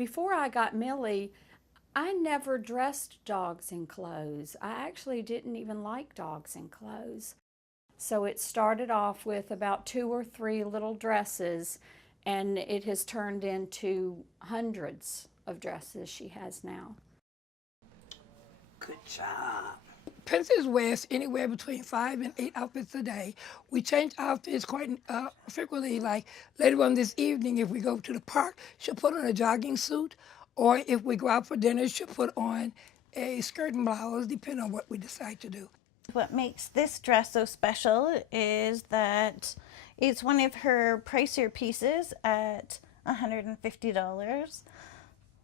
Before I got Millie, I never dressed dogs in clothes. I actually didn't even like dogs in clothes. So it started off with about 2 or 3 little dresses, and it has turned into hundreds of dresses she has now. Good job. Princess wears anywhere between 5 and 8 outfits a day. We change outfits quite frequently. Like later on this evening, if we go to the park, she'll put on a jogging suit, or if we go out for dinner, she'll put on a skirt and blouse, depending on what we decide to do. What makes this dress so special is that it's one of her pricier pieces at $150.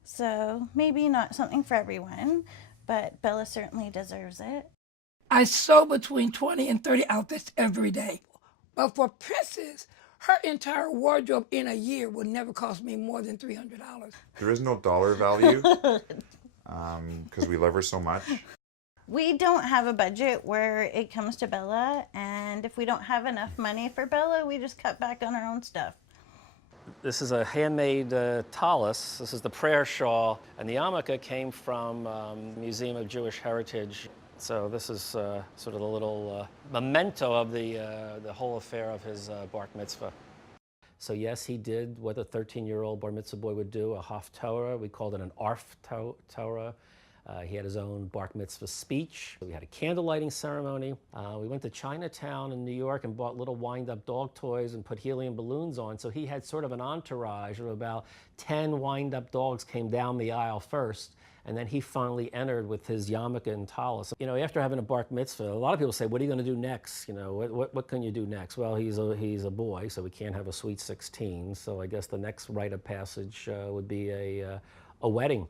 So maybe not something for everyone, but Bella certainly deserves it. I sew between 20 and 30 outfits every day. But for Princess, her entire wardrobe in a year would never cost me more than $300. There is no dollar value because we love her so much. We don't have a budget where it comes to Bella, and if we don't have enough money for Bella, we just cut back on our own stuff. This is a handmade tallis. This is the prayer shawl, and the yarmulke came from Museum of Jewish Heritage. So this is sort of the little memento of the whole affair of his bar mitzvah. So yes, he did what a 13-year-old bar mitzvah boy would do, a haftorah. We called it an arf Torah. He had his own bar mitzvah speech. We had a candle lighting ceremony. We went to Chinatown in New York and bought little wind-up dog toys and put helium balloons on. So he had sort of an entourage of about 10 wind-up dogs came down the aisle first. And then he finally entered with his yarmulke and tallis. You know, after having a bar mitzvah, a lot of people say, what are you going to do next? You know, what can you do next? Well, he's a boy, so we can't have a sweet 16. So I guess the next rite of passage would be a wedding.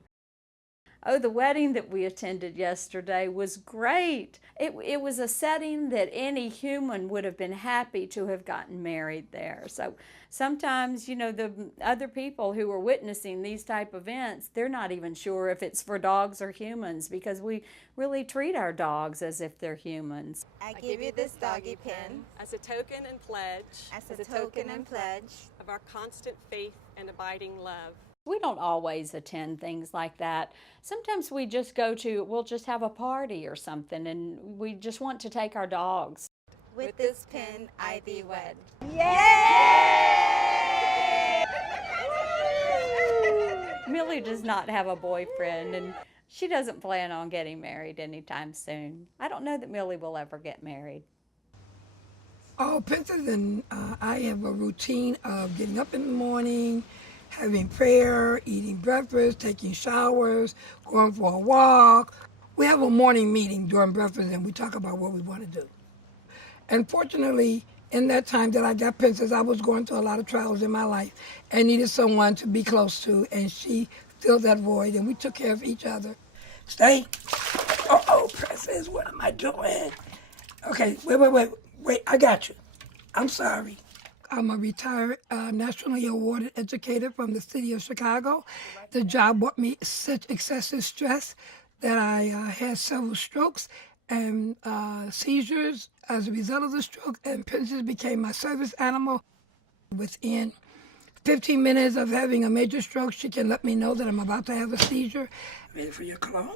Oh, the wedding that we attended yesterday was great. It was a setting that any human would have been happy to have gotten married there. So sometimes, you know, the other people who are witnessing these type of events, they're not even sure if it's for dogs or humans, because we really treat our dogs as if they're humans. I give you this doggy pin as a token and pledge of our constant faith and abiding love. We don't always attend things like that. Sometimes we just we'll just have a party or something, and we just want to take our dogs. With this pin, I thee wed. Yay! Millie does not have a boyfriend, and she doesn't plan on getting married anytime soon. I don't know that Millie will ever get married. Oh, Princess and I have a routine of getting up in the morning, having prayer, eating breakfast, taking showers, going for a walk. We have a morning meeting during breakfast and we talk about what we want to do. And fortunately, in that time that I got Princess, I was going through a lot of trials in my life and needed someone to be close to, and she filled that void and we took care of each other. Stay. Oh, Princess, what am I doing? Okay, wait, I got you. I'm sorry. I'm a retired nationally awarded educator from the city of Chicago. The job brought me such excessive stress that I had several strokes and seizures as a result of the stroke, and Princess became my service animal. Within 15 minutes of having a major stroke, she can let me know that I'm about to have a seizure. Ready for your cologne?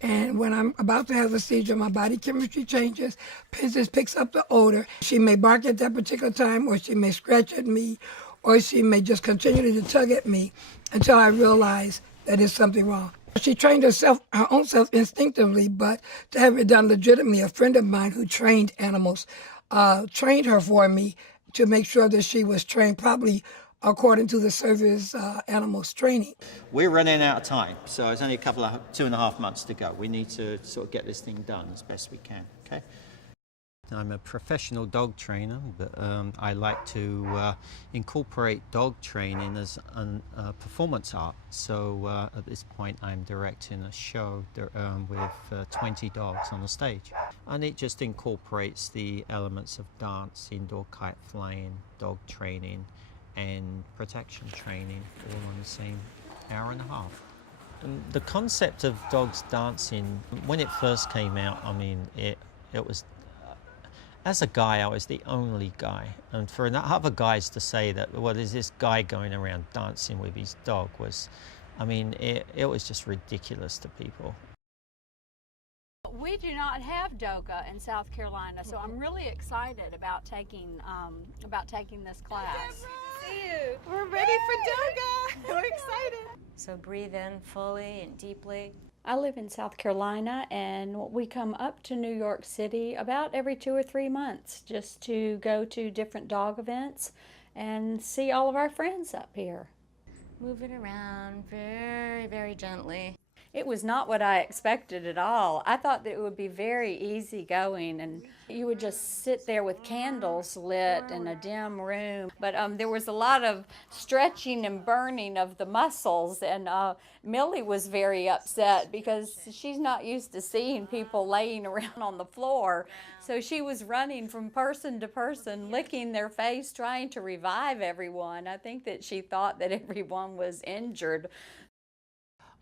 And when I'm about to have a seizure, my body chemistry changes. Princess picks up the odor. She may bark at that particular time, or she may scratch at me, or she may just continue to tug at me until I realize that there's something wrong. She trained her own self instinctively, but to have it done legitimately, a friend of mine who trained animals trained her for me to make sure that she was trained properly according to the service animals training. We're running out of time, so it's only 2.5 months to go. We need to sort of get this thing done as best we can, okay? I'm a professional dog trainer, but I like to incorporate dog training as a performance art. So at this point I'm directing a show with 20 dogs on the stage. And it just incorporates the elements of dance, indoor kite flying, dog training, and protection training all in the same hour and a half. And the concept of dogs dancing, when it first came out, I mean, it was, as a guy, I was the only guy. And for other guys to say that, well, there's this guy going around dancing with his dog was I mean, it was just ridiculous to people. We do not have DOGA in South Carolina, so I'm really excited about taking this class. See you. We're ready for DOGA. We're excited. So breathe in fully and deeply. I live in South Carolina, and we come up to New York City about every 2 or 3 months just to go to different dog events and see all of our friends up here. Move it around very, very gently. It was not what I expected at all. I thought that it would be very easygoing and you would just sit there with candles lit in a dim room. But there was a lot of stretching and burning of the muscles, and Millie was very upset because she's not used to seeing people laying around on the floor. So she was running from person to person, licking their face, trying to revive everyone. I think that she thought that everyone was injured.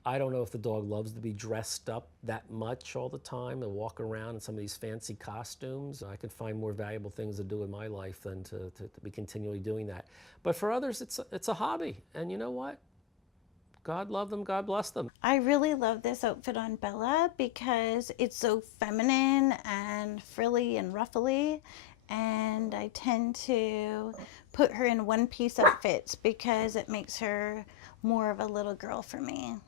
I don't know if the dog loves to be dressed up that much all the time and walk around in some of these fancy costumes. I could find more valuable things to do in my life than to be continually doing that. But for others, it's a hobby. And you know what? God love them, God bless them. I really love this outfit on Bella because it's so feminine and frilly and ruffly, and I tend to put her in one-piece outfits because it makes her more of a little girl for me.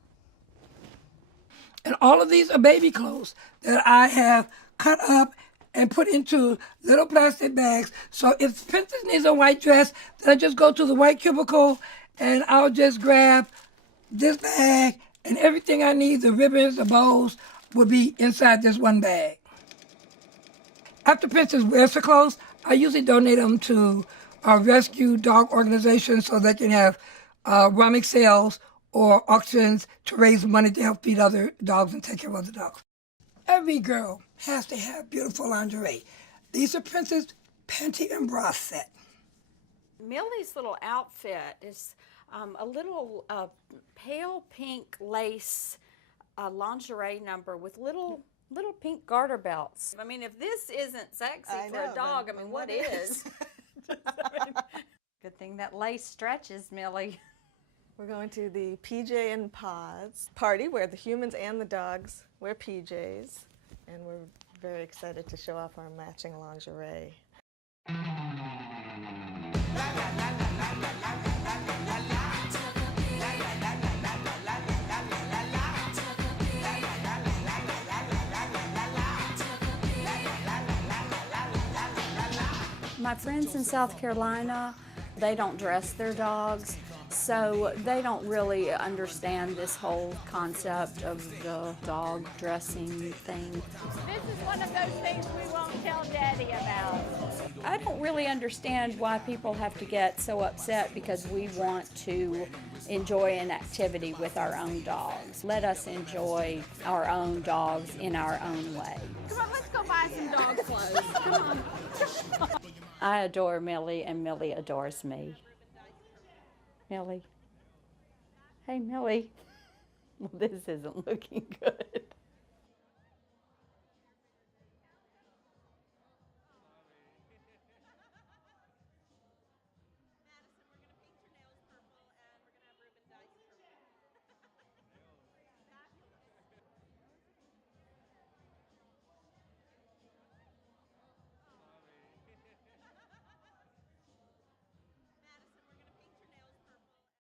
And all of these are baby clothes that I have cut up and put into little plastic bags. So if Princess needs a white dress, then I just go to the white cubicle and I'll just grab this bag, and everything I need, the ribbons, the bows, will be inside this one bag. After Princess wears her clothes, I usually donate them to rescue dog organizations so they can have rummage sales or auctions to raise money to help feed other dogs and take care of other dogs. Every girl has to have beautiful lingerie. These are Princess panty and bra set. Millie's little outfit is a little pale pink lace lingerie number with little pink garter belts. I mean, if this isn't sexy for a dog, I mean, what is? Good thing that lace stretches, Millie. We're going to the PJ and Pods party where the humans and the dogs wear PJs, and we're very excited to show off our matching lingerie. My friends in South Carolina, they don't dress their dogs, so they don't really understand this whole concept of the dog dressing thing. This is one of those things we won't tell Daddy about. I don't really understand why people have to get so upset because we want to enjoy an activity with our own dogs. Let us enjoy our own dogs in our own way. Come on, let's go buy some dog clothes. Come on. I adore Millie, and Millie adores me. Millie. Hey, Millie. Well, this isn't looking good.